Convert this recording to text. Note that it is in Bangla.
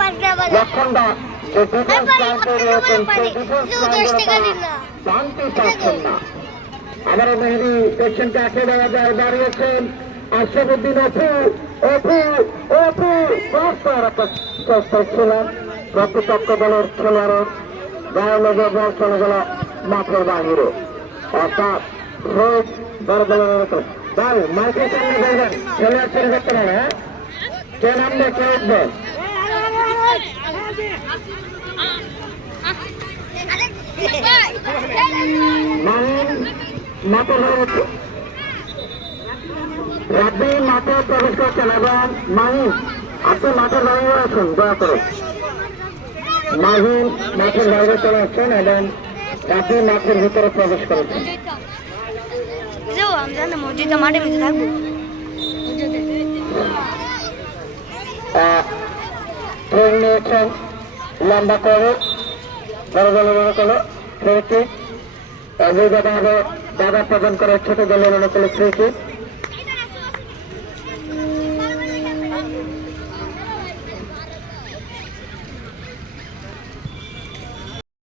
লক্ষণদা যে ডিফেন্স লাইন তৈরি হচ্ছেন সেই ডিফেন্স লাইন জানতে চাচ্ছেন না। আবারও মেহেদি দেখছেন কাকে দেওয়া যায়, দাঁড়িয়েছেন আশরাফুদ্দিন অপু। অপু অপু একটা চেষ্টা ছিলেন, প্রতিপক্ষ দলের খেলোয়াড়ের গায়ে লেগে বল চলে গেল মাঠের বাহিরে। অর্থাৎ রোজ বড় দলের ভাই মাইকের সামনে বলবেন খেলোয়াড় ছেড়ে করতে পারে। হ্যাঁ, কে নামবে কে উঠবে? মাঠে রাব্বি মাঠে প্রবেশ করছেন এবং মাহিন আপনি মাঠের বাইরে আছেন, দয়া করে মাহিন মাঠের বাইরে চলে আসছেন এবং রাব্বি মাঠের ভিতরে প্রবেশ করেছেন। ট্রেন নিয়েছেন লম্বা করে বড় করে ফ্রি কিক, অভিজ্ঞতা হবে দাদা প্রদান করে ছোট দলের অনুকূলে ফ্রি কিক।